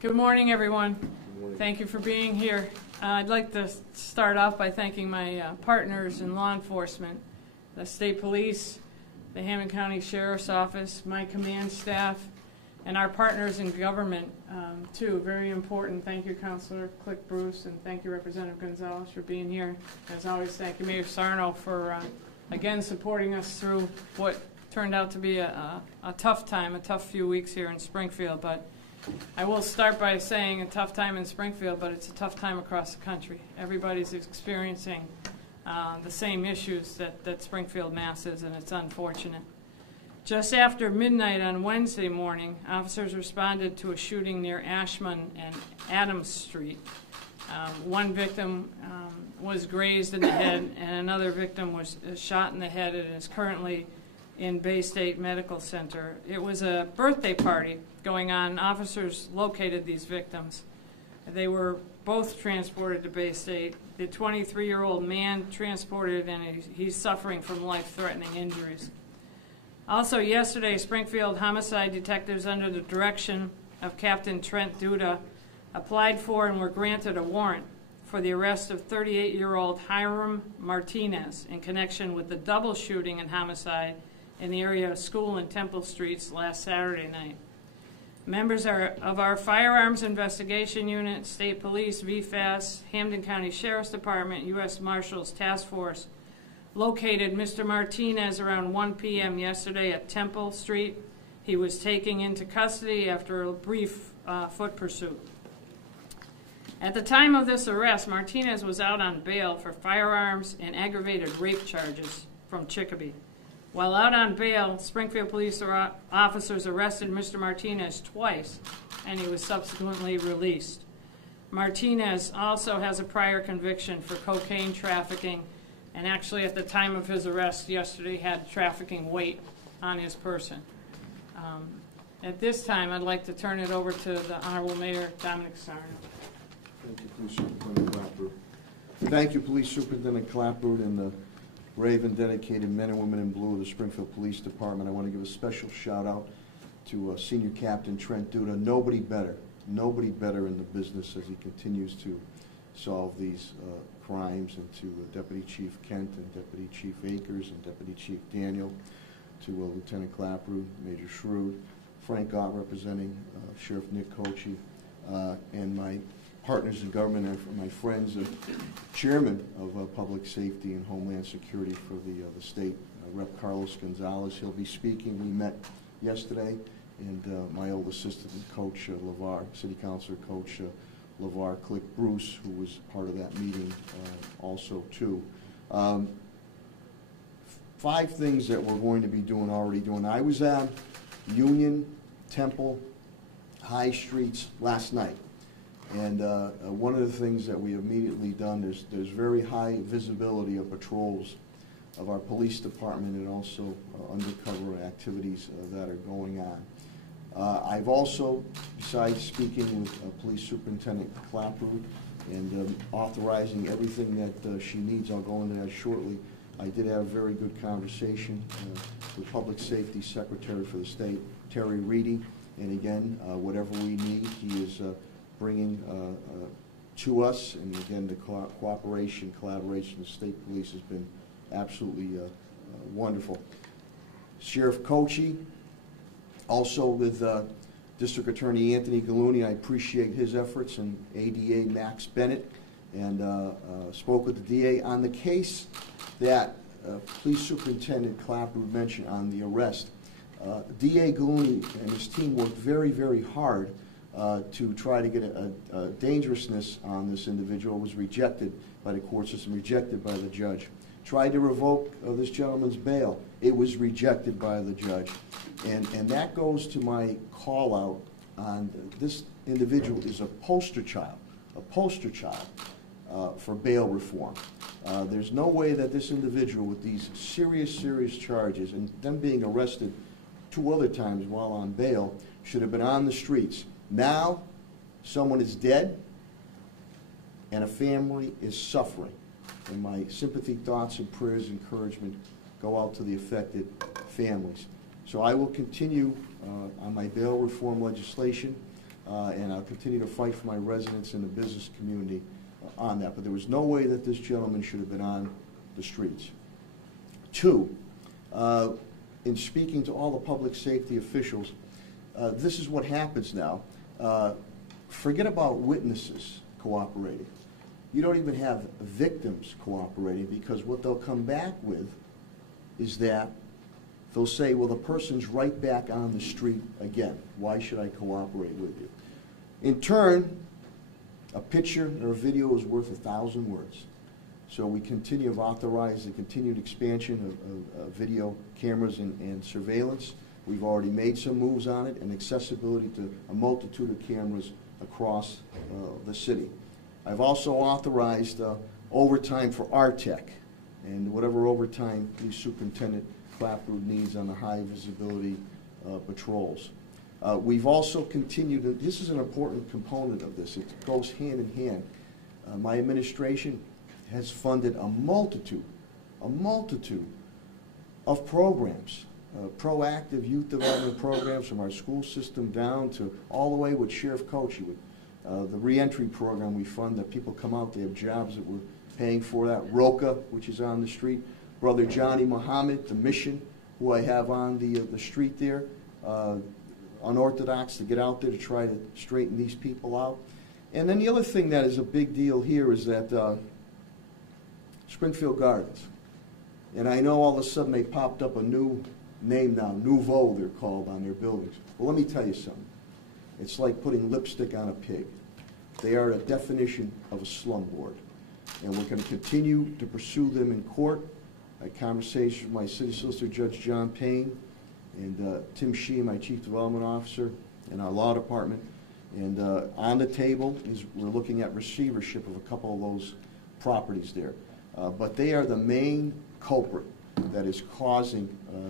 Good morning, everyone. Good morning. Thank you for being here. I'd like to start off by thanking my partners in law enforcement, the state police, the Hammond County Sheriff's Office, my command staff, and our partners in government, too. Very important. Thank you, Councilor Clapprood, and thank you, Representative Gonzalez, for being here. As always, thank you, Mayor Sarno, for, again, supporting us through what turned out to be a tough time, a tough few weeks here in Springfield. But I will start by saying a tough time in Springfield, but it's a tough time across the country. Everybody's experiencing the same issues that Springfield, Mass. Is, and it's unfortunate. Just after midnight on Wednesday morning, officers responded to a shooting near Ashman and Adams Street. One victim was grazed in the head, and another victim was shot in the head and is currently in Bay State Medical Center. It was a birthday party going on. Officers located these victims. They were both transported to Bay State. The 23-year-old man transported, and he's suffering from life-threatening injuries. Also yesterday, Springfield homicide detectives under the direction of Captain Trent Duda applied for and were granted a warrant for the arrest of 38-year-old Hiram Martinez in connection with the double shooting and homicide in the area of School and Temple Streets last Saturday night. Members of our Firearms Investigation Unit, State Police, VFAS, Hampden County Sheriff's Department, U.S. Marshals Task Force located Mr. Martinez around 1 p.m. yesterday at Temple Street. He was taken into custody after a brief foot pursuit. At the time of this arrest, Martinez was out on bail for firearms and aggravated rape charges from Chicopee. While out on bail, Springfield police officers arrested Mr. Martinez twice, and he was subsequently released. Martinez also has a prior conviction for cocaine trafficking, and actually at the time of his arrest yesterday had trafficking weight on his person. At this time, I'd like to turn it over to the Honorable Mayor Dominic Sarno. Thank you, Police Superintendent Clapprood. Thank you, Police Superintendent Clapprood, and the brave and dedicated men and women in blue of the Springfield Police Department. I want to give a special shout out to Senior Captain Trent Duda. Nobody better in the business as he continues to solve these crimes, and to Deputy Chief Kent and Deputy Chief Akers and Deputy Chief Daniel, to Lieutenant Clapprood, Major Shrewd, Frank Gott representing Sheriff Nick Kochi, and my partners in government and my friends, Chairman of Public Safety and Homeland Security for the state, Rep. Carlos Gonzalez. He'll be speaking. We met yesterday, and my old assistant coach, LeVar, City Councilor Coach LeVar Click Bruce, who was part of that meeting also too. 5 things that we're going to be already doing. I was at Union, Temple, High Streets last night. And one of the things that we immediately done, there's very high visibility of patrols of our police department, and also undercover activities that are going on. I've also, besides speaking with Police Superintendent Clapprood and authorizing everything that she needs, I'll go into that shortly, I did have a very good conversation with Public Safety Secretary for the state, Terry Reedy, and again, whatever we need, he is bringing to us, and again, the collaboration with the state police has been absolutely wonderful. Sheriff Kochi, also with District Attorney Anthony Gallooni, I appreciate his efforts, and ADA Max Bennett, and spoke with the DA on the case that Police Superintendent Clapprood mentioned on the arrest. DA Gallooni and his team worked very, very hard to try to get a dangerousness on this individual. It was rejected by the court system, rejected by the judge. Tried to revoke this gentleman's bail. It was rejected by the judge. And that goes to my call out on this individual is a poster child for bail reform. There's no way that this individual with these serious charges, and them being arrested 2 other times while on bail, should have been on the streets. Now, someone is dead, and a family is suffering. And my sympathy, thoughts, and prayers, encouragement go out to the affected families. So I will continue on my bail reform legislation. and I'll continue to fight for my residents and the business community on that. But there was no way that this gentleman should have been on the streets. Two, in speaking to all the public safety officials, this is what happens now. Forget about witnesses cooperating. You don't even have victims cooperating, because what they'll come back with is that they'll say, well, the person's right back on the street again. Why should I cooperate with you? In turn, a picture or a video is worth 1,000 words. So we continue to authorize the continued expansion of video cameras and surveillance. We've already made some moves on it, and accessibility to a multitude of cameras across the city. I've also authorized overtime for RTEC, and whatever overtime the Superintendent Clapprood needs on the high visibility patrols. We've also continued, this is an important component of this, it goes hand in hand. My administration has funded a multitude of programs, proactive youth development programs from our school system down to all the way with Sheriff Coachy. The reentry program we fund, that people come out, they have jobs that we're paying for that. ROCA, which is on the street. Brother Johnny Muhammad, the mission, who I have on the street there, unorthodox, to get out there to try to straighten these people out. And then the other thing that is a big deal here is that Springfield Gardens. And I know all of a sudden they popped up a new name now, Nouveau they're called, on their buildings. Well, let me tell you something. It's like putting lipstick on a pig. They are a definition of a slum board. And we're going to continue to pursue them in court. I had conversations with my city solicitor, Judge John Payne, and Tim Shee, my chief development officer, in our law department. And on the table is we're looking at receivership of a couple of those properties there. But they are the main culprit that is causing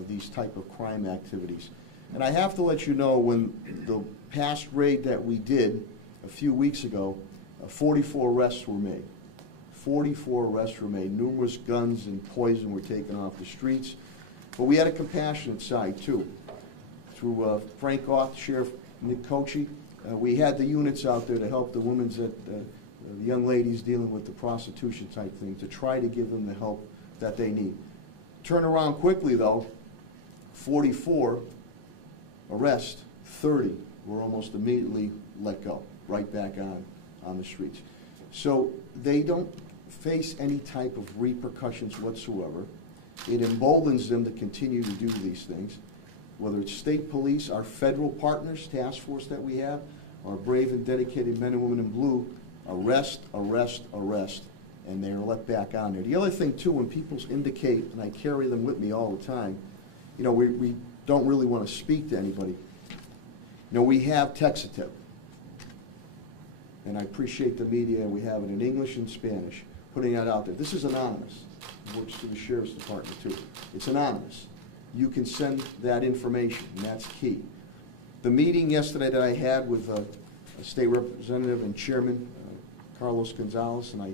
these type of crime activities. And I have to let you know, when the past raid that we did a few weeks ago, 44 arrests were made. 44 arrests were made. Numerous guns and poison were taken off the streets. But we had a compassionate side, too. Through Frank Goth, Sheriff Nick Coachy, we had the units out there to help the women, the young ladies dealing with the prostitution type thing, to try to give them the help that they need. Turn around quickly, though. 44 arrests, 30 were almost immediately let go, right back on the streets. So they don't face any type of repercussions whatsoever. It emboldens them to continue to do these things, whether it's state police, our federal partners, task force that we have, our brave and dedicated men and women in blue. Arrest, arrest, arrest, and they're let back on there. The other thing, too, when people indicate, and I carry them with me all the time, you know, we don't really want to speak to anybody. You know, we have Texatip, and I appreciate the media, and we have it in English and Spanish, putting that out there. This is anonymous. It works through the Sheriff's Department, too. It's anonymous. You can send that information, and that's key. The meeting yesterday that I had with a state representative and chairman, Carlos Gonzalez, and I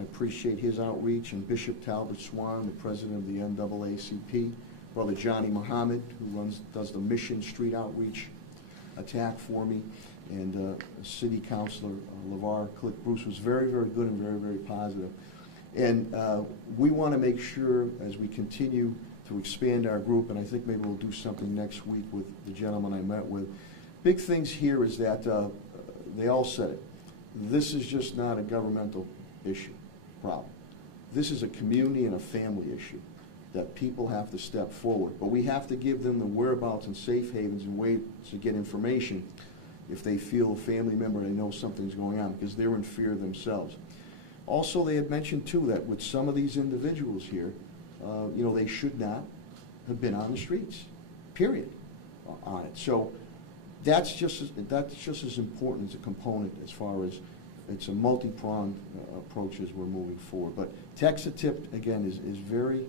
appreciate his outreach, and Bishop Talbot Swan, the president of the NAACP, Brother Johnny Muhammad, who does the Mission Street outreach attack for me, and City Councilor LeVar Click Bruce was very, very good and very, very positive. And we want to make sure, as we continue to expand our group, and I think maybe we'll do something next week with the gentleman I met with. Big things here is that they all said it. This is just not a governmental issue, problem. This is a community and a family issue that people have to step forward. But we have to give them the whereabouts and safe havens and ways to get information if they feel a family member, they know something's going on, because they're in fear themselves. Also, they had mentioned, too, that with some of these individuals here, you know, they should not have been on the streets, period, on it. So that's just as important as a component as far as it's a multi-pronged approach as we're moving forward. But Texatip, again, is very,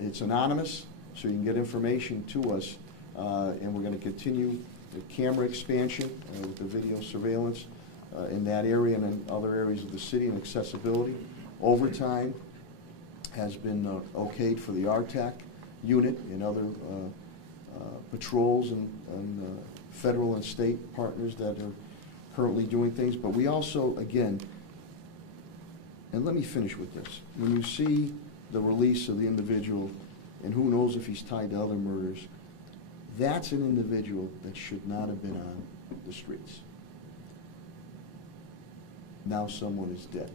it's anonymous, so you can get information to us, and we're going to continue the camera expansion with the video surveillance in that area and in other areas of the city, and accessibility. Overtime has been okayed for the RTAC unit and other patrols and federal and state partners that are currently doing things, but we also, again, and let me finish with this. When you see the release of the individual, and who knows if he's tied to other murders, that's an individual that should not have been on the streets. Now someone is dead.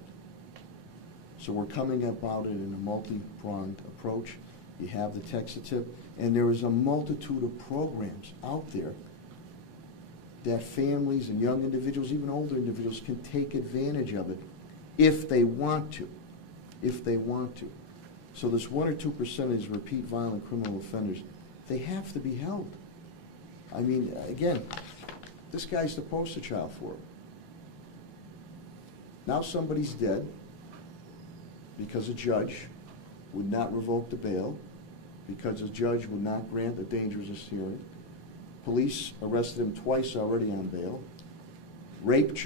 So we're coming about it in a multi-pronged approach. You have the text-a-tip, and there is a multitude of programs out there that families and young individuals, even older individuals, can take advantage of it if they want to. If they want to. So this 1 or 2% is repeat violent criminal offenders. They have to be held. I mean, again, this guy's the poster child for it. Now somebody's dead because a judge would not revoke the bail, because a judge would not grant a dangerousness hearing. Police arrested him twice already on bail. Rape,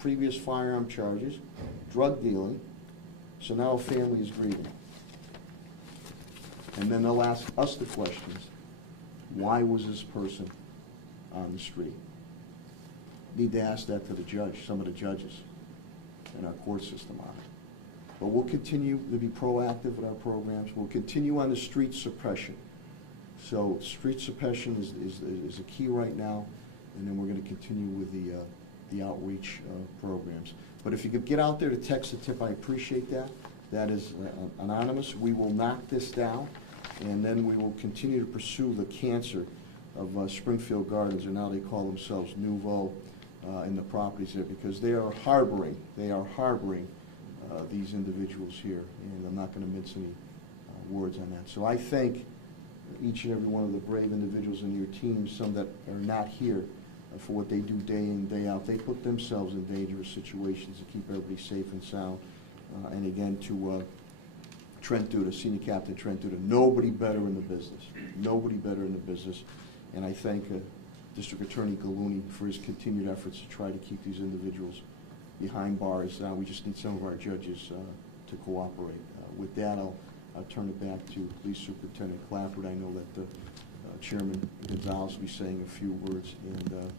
previous firearm charges, drug dealing. So now a family is grieving. And then they'll ask us the questions. Why was this person on the street? Need to ask that to the judge, some of the judges in our court system on it. But we'll continue to be proactive with our programs. We'll continue on the street suppression. So street suppression is a key right now, and then we're going to continue with the outreach programs. But if you could get out there to text a tip, I appreciate that. That is anonymous. We will knock this down, and then we will continue to pursue the cancer of Springfield Gardens, or now they call themselves Nouveau, in the properties there, because they are harboring these individuals here, and I'm not going to mince any words on that. So I thank each and every one of the brave individuals in your team, some that are not here, for what they do day in, day out. They put themselves in dangerous situations to keep everybody safe and sound. And again, to Trent Duda, Senior Captain Trent Duda, nobody better in the business. Nobody better in the business. And I thank District Attorney Gallooni for his continued efforts to try to keep these individuals behind bars. We just need some of our judges to cooperate. With that, I'll turn it back to Police Superintendent Clapprood. I know that Chairman Gonzalez will be saying a few words, and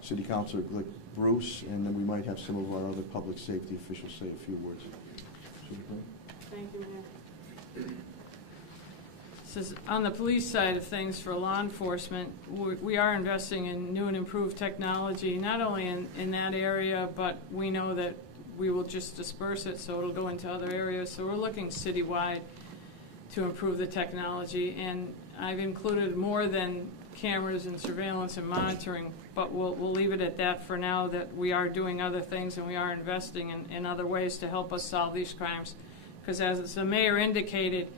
City Councilor Glick Bruce, and then we might have some of our other public safety officials say a few words. Thank you, Mayor. So on the police side of things for law enforcement, we are investing in new and improved technology, not only in that area, but we know that we will just disperse it so it'll go into other areas. So we're looking citywide to improve the technology, and I've included more than cameras and surveillance and monitoring, but we'll leave it at that for now, that we are doing other things and we are investing in other ways to help us solve these crimes. Because as the mayor indicated,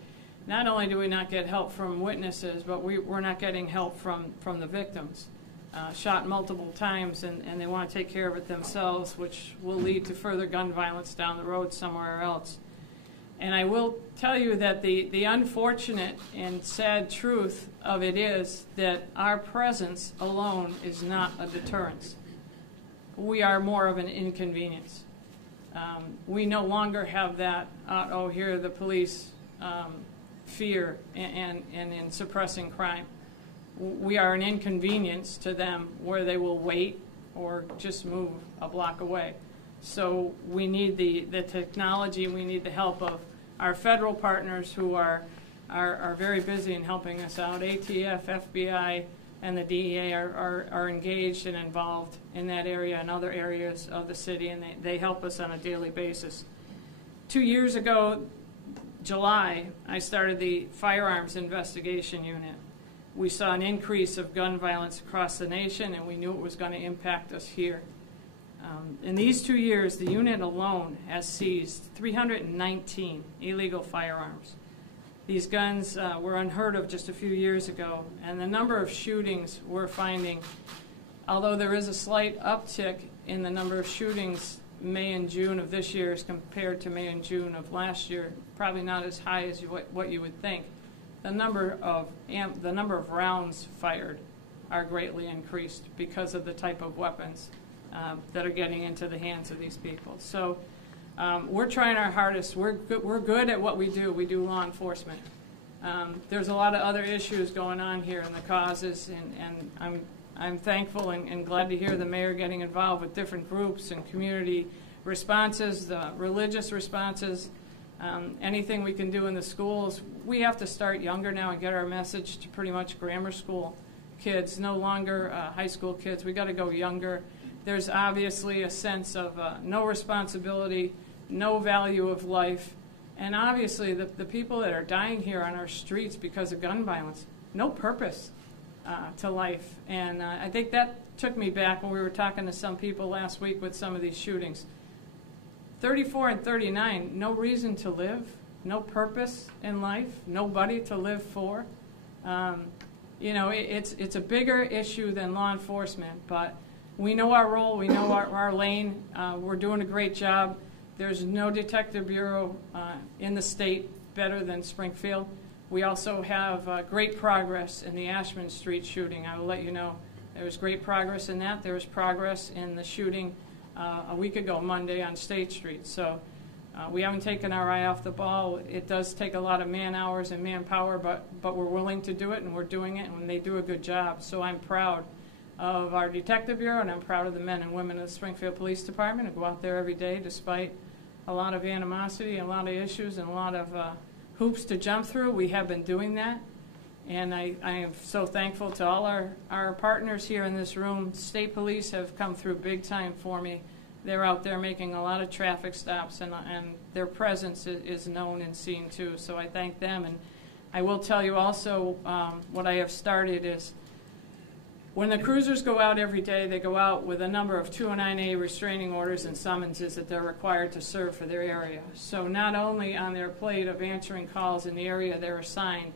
not only do we not get help from witnesses, but we're not getting help from the victims. Shot multiple times, and they want to take care of it themselves, which will lead to further gun violence down the road somewhere else. And I will tell you that the unfortunate and sad truth of it is that our presence alone is not a deterrence. We are more of an inconvenience. We no longer have that, oh, here are the police fear and in suppressing crime. We are an inconvenience to them where they will wait or just move a block away. So we need the technology, we need the help of our federal partners who are very busy in helping us out. ATF, FBI, and the DEA are engaged and involved in that area and other areas of the city, and they help us on a daily basis. 2 years ago, July, I started the Firearms Investigation Unit. We saw an increase of gun violence across the nation, and we knew it was going to impact us here. In these 2 years, the unit alone has seized 319 illegal firearms. These guns were unheard of just a few years ago, and the number of shootings we're finding, although there is a slight uptick in the number of shootings May and June of this year as compared to May and June of last year, probably not as high as what you would think. The number of rounds fired are greatly increased because of the type of weapons that are getting into the hands of these people. So we're trying our hardest. We're good at what we do. We do law enforcement. There's a lot of other issues going on here in the causes, and I'm thankful and glad to hear the mayor getting involved with different groups and community responses, the religious responses, anything we can do in the schools. We have to start younger now and get our message to pretty much grammar school kids, no longer high school kids. We got to go younger. There's obviously a sense of no responsibility, no value of life, and obviously the people that are dying here on our streets because of gun violence, no purpose to life. And I think that took me back when we were talking to some people last week with some of these shootings. 34 and 39, no reason to live, no purpose in life, nobody to live for. You know, it's a bigger issue than law enforcement, but we know our role, we know our lane. We're doing a great job. There's no detective bureau in the state better than Springfield. We also have great progress in the Ashman Street shooting. I will let you know there was great progress in that. There was progress in the shooting a week ago, Monday, on State Street. So we haven't taken our eye off the ball. It does take a lot of man hours and manpower, but we're willing to do it, and we're doing it, and they do a good job. So I'm proud of our Detective Bureau, and I'm proud of the men and women of the Springfield Police Department who go out there every day despite a lot of animosity and a lot of issues and a lot of hoops to jump through. We have been doing that, and I am so thankful to all our partners here in this room. State police have come through big time for me. They're out there making a lot of traffic stops, and their presence is known and seen too, so I thank them. And I will tell you also what I have started is when the cruisers go out every day, they go out with a number of 209A restraining orders and summonses that they're required to serve for their area. So not only on their plate of answering calls in the area they're assigned,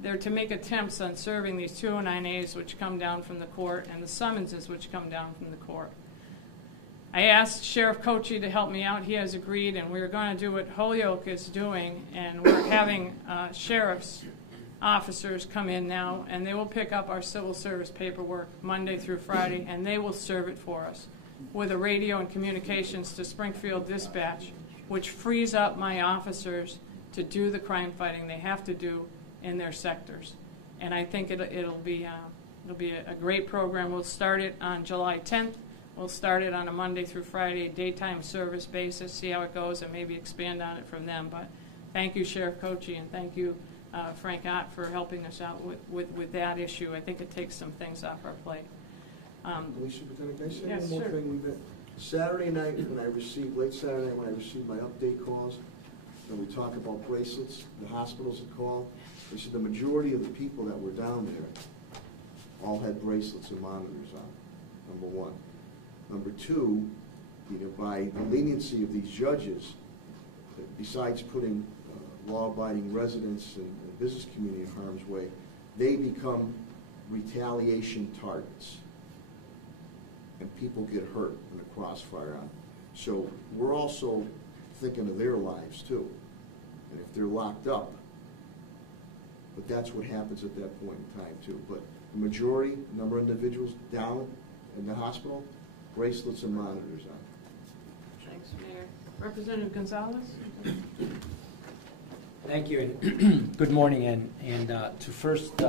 they're to make attempts on serving these 209As which come down from the court and the summonses which come down from the court. I asked Sheriff Cochee to help me out. He has agreed, and we're going to do what Holyoke is doing, and we're having sheriff's officers come in now, and they will pick up our civil service paperwork Monday through Friday, and they will serve it for us with a radio and communications to Springfield Dispatch, which frees up my officers to do the crime fighting they have to do in their sectors. And I think it'll be a great program. We'll start it on July 10th. We'll start it on a Monday through Friday daytime service basis, see how it goes, and maybe expand on it from them. But thank you, Sheriff Cochee, and thank you, Frank Ott, for helping us out with that issue. I think it takes some things off our plate. Police Superintendent, can I say yes, one more sure. thing? Saturday night, late Saturday night when I received my update calls, and we talk about bracelets, the hospitals had called, they said the majority of the people that were down there all had bracelets and monitors on, number one. Number two, by the leniency of these judges, besides putting law-abiding residents and the business community in harm's way, they become retaliation targets. And people get hurt in the crossfire on. So we're also thinking of their lives too. And if they're locked up, but that's what happens at that point in time too. But the majority, number of individuals down in the hospital, bracelets and monitors on. Thanks, Mayor. Representative Gonzalez? Thank you, and good morning, and to first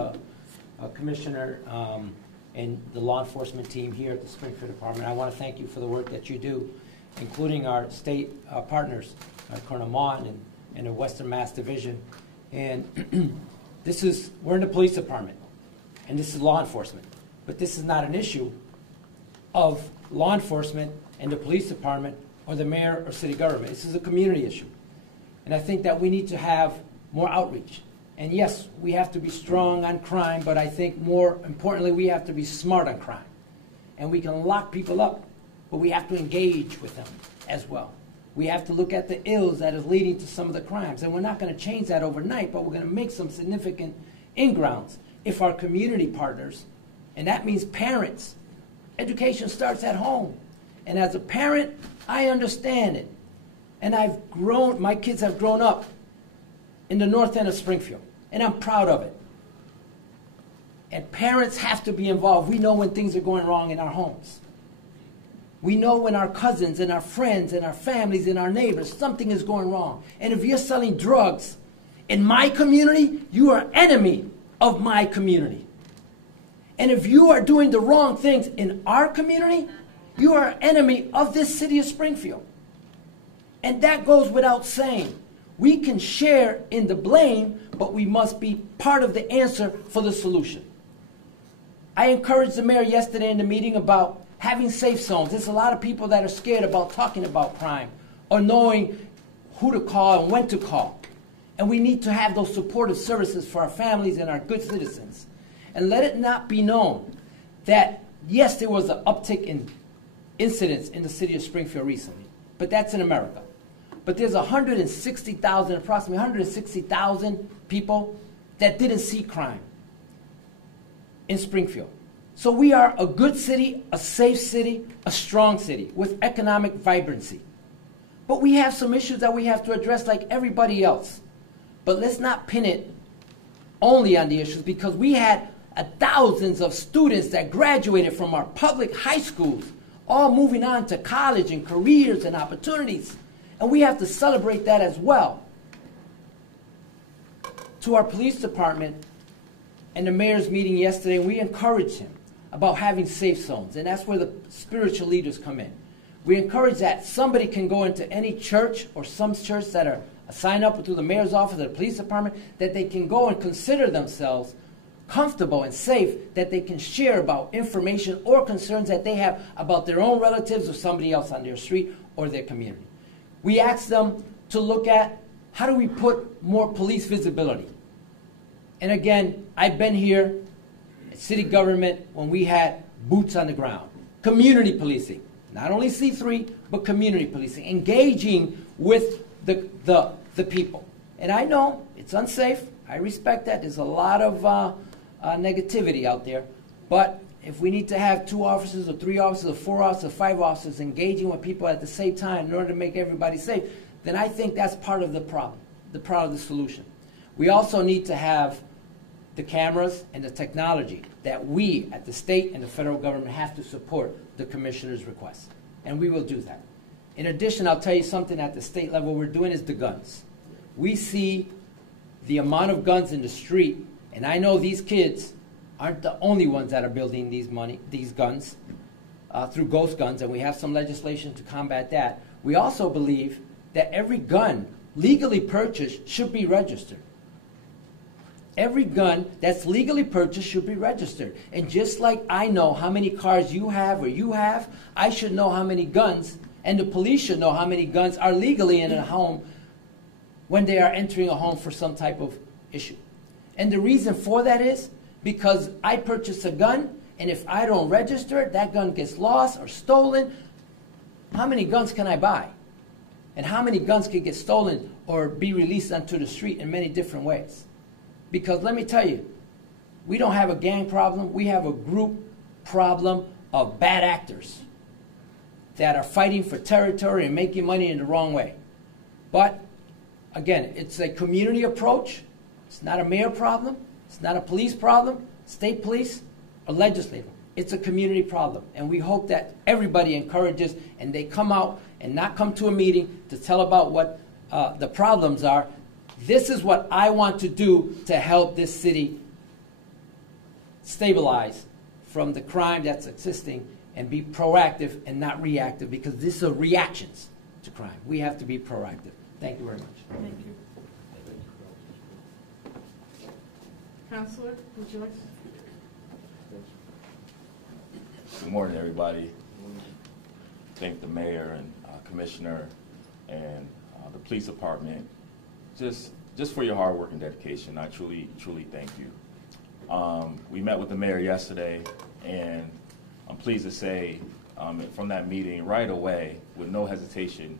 Commissioner and the law enforcement team here at the Springfield Department, I want to thank you for the work that you do, including our state partners, Colonel Mon and the Western Mass Division. And we're in the police department, and this is law enforcement, but this is not an issue of law enforcement and the police department or the mayor or city government. This is a community issue. And I think that we need to have more outreach. And yes, we have to be strong on crime, but I think more importantly, we have to be smart on crime. And we can lock people up, but we have to engage with them as well. We have to look at the ills that is leading to some of the crimes. And we're not going to change that overnight, but we're going to make some significant ingrounds if our community partners, and that means parents. Education starts at home. And as a parent, I understand it. And my kids have grown up in the north end of Springfield, and I'm proud of it. And parents have to be involved. We know when things are going wrong in our homes. We know when our cousins and our friends and our families and our neighbors, something is going wrong. And if you're selling drugs in my community, you are enemy of my community. And if you are doing the wrong things in our community, you are an enemy of this city of Springfield. And that goes without saying. We can share in the blame, but we must be part of the answer for the solution. I encouraged the mayor yesterday in the meeting about having safe zones. There's a lot of people that are scared about talking about crime or knowing who to call and when to call. And we need to have those supportive services for our families and our good citizens. And let it not be known that, yes, there was an uptick in incidents in the city of Springfield recently, but that's in America. But there's approximately 160,000 people that didn't see crime in Springfield. So we are a good city, a safe city, a strong city with economic vibrancy. But we have some issues that we have to address like everybody else. But let's not pin it only on the issues, because we had thousands of students that graduated from our public high schools, all moving on to college and careers and opportunities. And we have to celebrate that as well. To our police department and the mayor's meeting yesterday, we encouraged him about having safe zones. And that's where the spiritual leaders come in. We encourage that somebody can go into any church or some church that are assigned up through the mayor's office or the police department, that they can go and consider themselves comfortable and safe, that they can share about information or concerns that they have about their own relatives or somebody else on their street or their community. We asked them to look at how do we put more police visibility. And again, I've been here at city government when we had boots on the ground. Community policing, not only C3, but community policing, engaging with the people. And I know it's unsafe. I respect that. There's a lot of negativity out there. But if we need to have 2 officers or 3 officers or 4 officers or 5 officers engaging with people at the same time in order to make everybody safe, then I think that's part of the problem, part of the solution. We also need to have the cameras and the technology that we at the state and the federal government have to support the commissioner's request. And we will do that. In addition, I'll tell you something at the state level we're doing is the guns. We see the amount of guns in the street, and I know these kids aren't the only ones that are building these guns through ghost guns, and we have some legislation to combat that. We also believe that every gun legally purchased should be registered. Every gun that's legally purchased should be registered. And just like I know how many cars you have or you have, I should know how many guns, and the police should know how many guns are legally in a home when they are entering a home for some type of issue. And the reason for that is because I purchase a gun, and if I don't register it, that gun gets lost or stolen. How many guns can I buy? And how many guns can get stolen or be released onto the street in many different ways? Because let me tell you, we don't have a gang problem. We have a group problem of bad actors that are fighting for territory and making money in the wrong way. But again, it's a community approach. It's not a mayor problem. It's not a police problem, state police, or legislative. It's a community problem. And we hope that everybody encourages and they come out and not come to a meeting to tell about what the problems are. This is what I want to do to help this city stabilize from the crime that's existing and be proactive and not reactive, because these are reactions to crime. We have to be proactive. Thank you very much. Thank you. Counselor, would you like to? Good morning, everybody. Thank the mayor and commissioner and the police department just for your hard work and dedication. I truly thank you. We met with the mayor yesterday, and I'm pleased to say from that meeting right away, with no hesitation,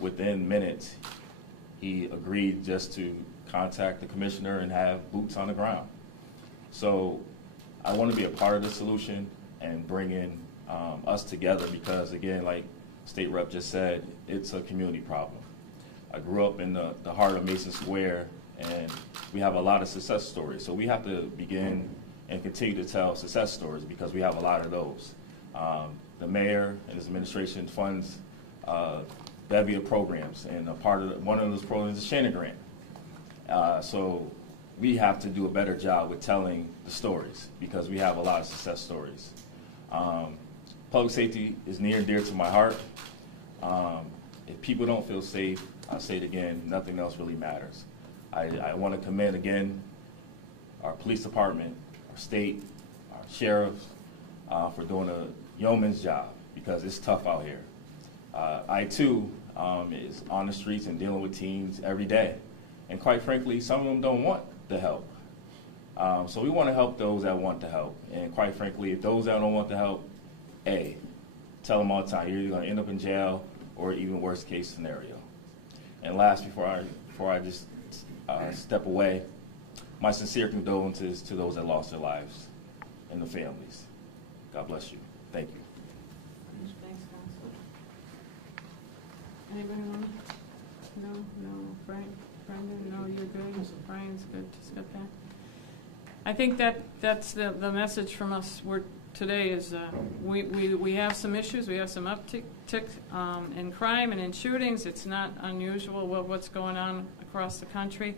within minutes, he agreed just to contact the commissioner and have boots on the ground. So I want to be a part of the solution and bring in us together, because again, like State Rep just said, it's a community problem. I grew up in the heart of Mason Square, and we have a lot of success stories. So we have to begin and continue to tell success stories, because we have a lot of those. The mayor and his administration funds bevy of programs, and one of those programs is Shannon Grant. So we have to do a better job with telling the stories because we have a lot of success stories. Public safety is near and dear to my heart. If people don't feel safe, I'll say it again, nothing else really matters. I want to commend again our police department, our state, our sheriffs for doing a yeoman's job because it's tough out here. I too is on the streets and dealing with teens every day. And quite frankly, some of them don't want the help. So we want to help those that want the help. And quite frankly, if those that don't want the help, tell them all the time, you're either going to end up in jail or even worst case scenario. And last, before I just step away, my sincere condolences to those that lost their lives and the families. God bless you. Thank you. Thanks, Council. Anybody want to? No. Frank? Brendan? No, you're good. Brian's good. Just got that. I think that's the message from us today is we have some issues. We have some uptick in crime and in shootings. It's not unusual what's going on across the country.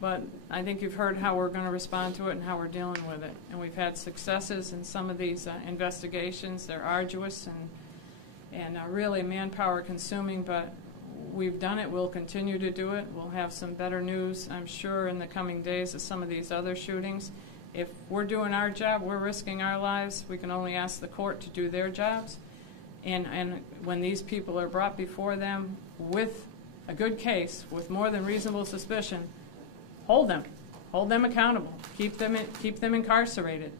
But I think you've heard how we're going to respond to it and how we're dealing with it. And we've had successes in some of these investigations. They're arduous and really manpower consuming, but we've done it. We'll continue to do it. We'll have some better news, I'm sure, in the coming days of some of these other shootings. If we're doing our job, we're risking our lives. We can only ask the court to do their jobs. And when these people are brought before them with a good case, with more than reasonable suspicion, hold them accountable, keep them incarcerated,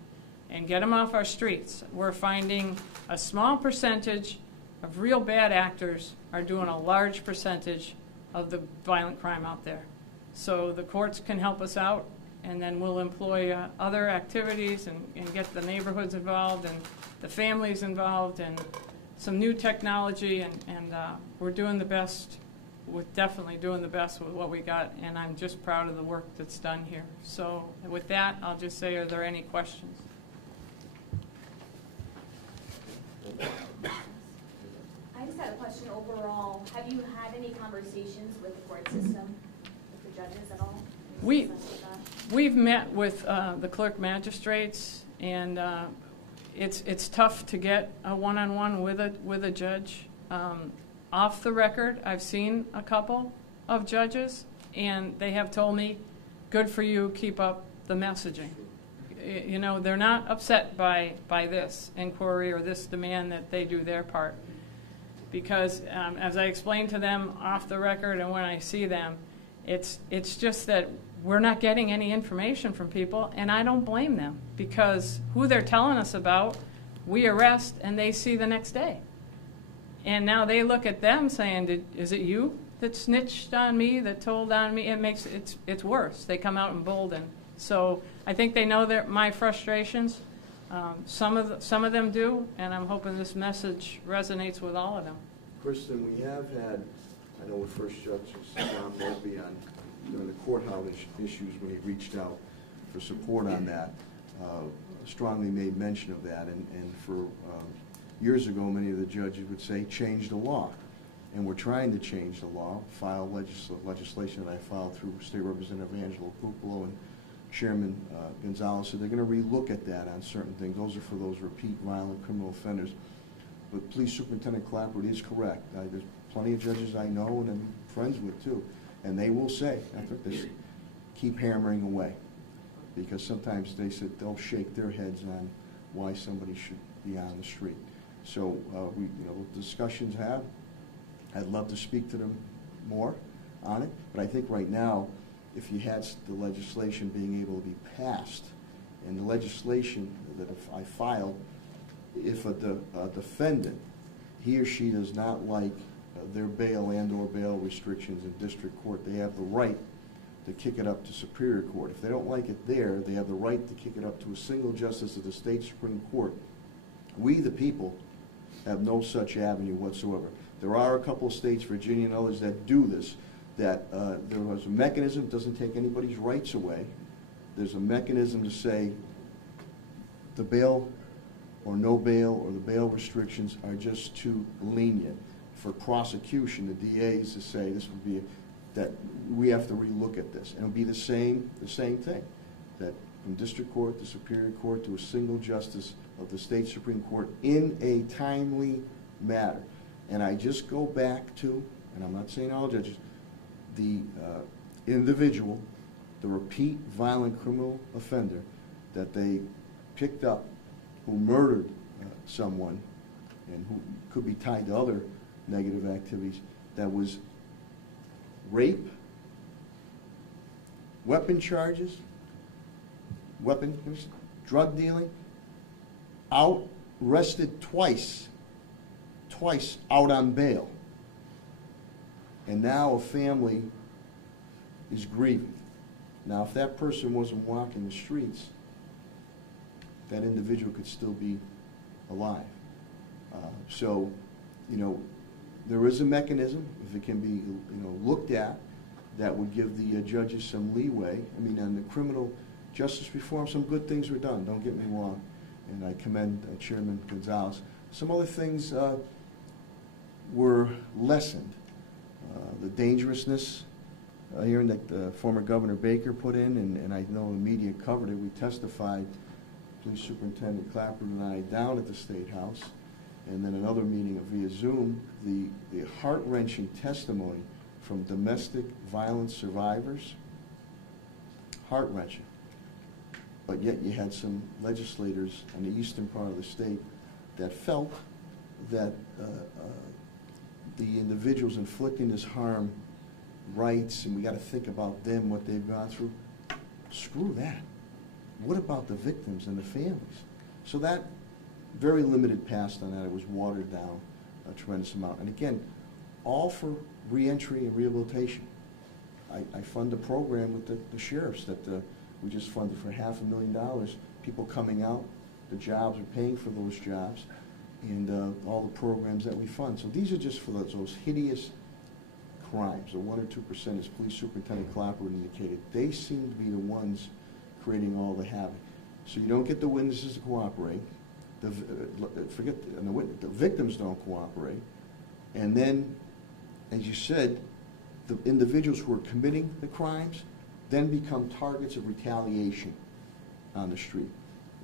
and get them off our streets. We're finding a small percentage of real bad actors are doing a large percentage of the violent crime out there. So the courts can help us out, and then we'll employ other activities and get the neighborhoods involved and the families involved and some new technology, and we're doing the best. We're definitely doing the best with what we got, and I'm just proud of the work that's done here. So with that, I'll just say, are there any questions? I just had a question overall. Have you had any conversations with the court system, with the judges at all? We've met with the clerk magistrates, and it's tough to get a one-on-one with a judge. Off the record, I've seen a couple of judges, and they have told me, good for you, keep up the messaging. You know, they're not upset by this inquiry or this demand that they do their part. Because as I explained to them off the record and when I see them, it's just that we're not getting any information from people, and I don't blame them, because who they're telling us about, we arrest and they see the next day. And now they look at them saying, is it you that snitched on me, that told on me? It's worse. They come out emboldened. So I think they know my frustrations. Some of them do, and I'm hoping this message resonates with all of them. Kristen, we have had, I know with First Justice John Mulvey on during the courthouse issues when he reached out for support on that, strongly made mention of that, and for years ago, many of the judges would say, change the law. And we're trying to change the law, file legislation that I filed through State Representative Angelo Pupolo and Chairman Gonzalez. So they're going to relook at that on certain things. Those are for those repeat violent criminal offenders. But Police Superintendent Clapprood is correct. There's plenty of judges I know and I'm friends with too. And they will say, after this, keep hammering away. Because sometimes they said they'll shake their heads on why somebody should be on the street. So discussions have. I'd love to speak to them more on it, but I think right now, if you had the legislation being able to be passed, and the legislation that if I filed, if a defendant, he or she does not like their bail and or bail restrictions in district court, they have the right to kick it up to Superior Court. If they don't like it there, they have the right to kick it up to a single justice of the state Supreme Court. We, the people, have no such avenue whatsoever. There are a couple of states, Virginia and others, that do this, that there was a mechanism that doesn't take anybody's rights away. There's a mechanism to say the bail or no bail or the bail restrictions are just too lenient. For prosecution, the DAs to say this would be that we have to relook at this. And it'll be the same thing, that from district court to superior court to a single justice of the state Supreme Court in a timely matter. And I just go back to, and I'm not saying all judges, the individual, the repeat violent criminal offender that they picked up who murdered someone and who could be tied to other negative activities, that was rape, weapon charges, drug dealing, arrested twice out on bail. And now a family is grieving. Now, if that person wasn't walking the streets, that individual could still be alive. So, there is a mechanism, if it can be, looked at, that would give the judges some leeway. I mean, on the criminal justice reform, some good things were done, don't get me wrong, and I commend Chairman Gonzalez. Some other things were lessened. The dangerousness hearing that former Governor Baker put in, and I know the media covered it. We testified, Police Superintendent Clapprood and I, down at the State House, and then another meeting via Zoom, the heart-wrenching testimony from domestic violence survivors, heart-wrenching. But yet you had some legislators in the eastern part of the state that felt that the individuals inflicting this harm rights, and we got to think about them, what they've gone through. Screw that. What about the victims and the families? So that very limited passed on that. It was watered down a tremendous amount. And again, all for reentry and rehabilitation. I fund a program with the sheriffs that we just funded for $500,000. People coming out, the jobs are paying for those jobs, and all the programs that we fund. So these are just for those hideous crimes. The 1 or 2%, as Police Superintendent Clapprood indicated, they seem to be the ones creating all the havoc. So you don't get the witnesses to cooperate. The victims don't cooperate. And then, as you said, the individuals who are committing the crimes then become targets of retaliation on the street.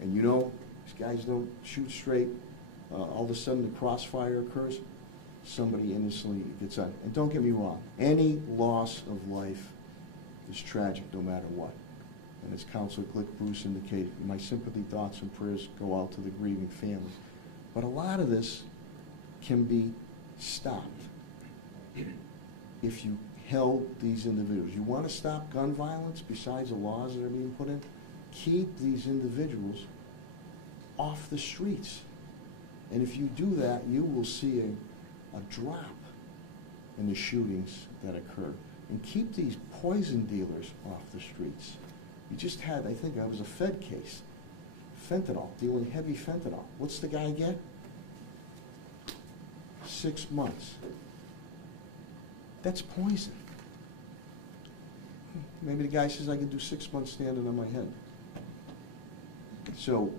And these guys don't shoot straight. All of a sudden the crossfire occurs, somebody innocently gets on. And don't get me wrong, any loss of life is tragic no matter what. And as Councilor Glick Bruce indicated, my sympathy, thoughts, and prayers go out to the grieving families. But a lot of this can be stopped if you held these individuals. You want to stop gun violence besides the laws that are being put in? Keep these individuals off the streets. And if you do that, you will see a drop in the shootings that occur. And keep these poison dealers off the streets. You just had, I think that was a Fed case, fentanyl, dealing heavy fentanyl. What's the guy get? 6 months. That's poison. Maybe the guy says I can do 6 months standing on my head. So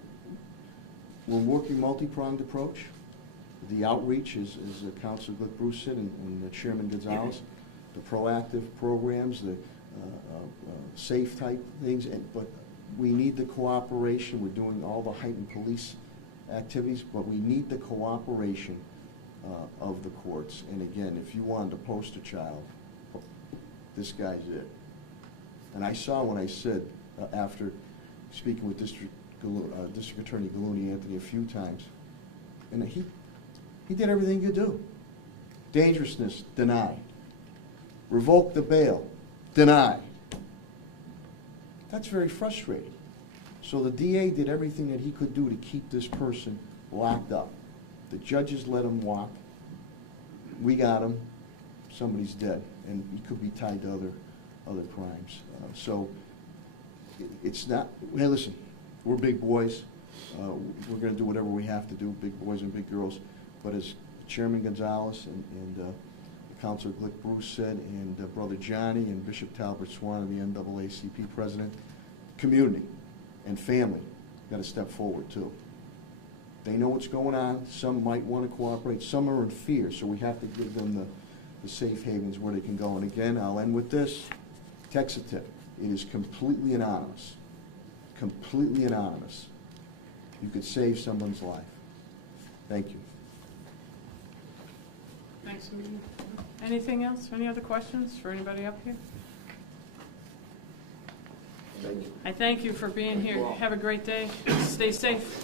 we're working multi-pronged approach. The outreach is Councilor Glick Bruce said and Chairman Gonzalez, the proactive programs, the safe type things, but we need the cooperation. We're doing all the heightened police activities, but we need the cooperation of the courts. And again, if you wanted to post a child, this guy's it. And I saw when I said, after speaking with District Attorney Gallooni Anthony a few times, and he did everything he could do. Dangerousness, denied. Revoke the bail, denied. That's very frustrating. So the DA did everything that he could do to keep this person locked up. The judges let him walk. We got him. Somebody's dead, and he could be tied to other crimes. So it's not. Hey, listen, we're big boys. We're going to do whatever we have to do, big boys and big girls. But as Chairman Gonzalez and Councilor Glick Bruce said, and Brother Johnny and Bishop Talbot Swan, the NAACP president, community and family got to step forward too. They know what's going on. Some might want to cooperate. Some are in fear, so we have to give them the safe havens where they can go. And again, I'll end with this. Text a tip. It is completely anonymous. Completely anonymous. You could save someone's life. Thank you. Thanks, Amelia. Anything else? Any other questions for anybody up here? Thank you. I thank you for being here. Have a great day. Stay safe.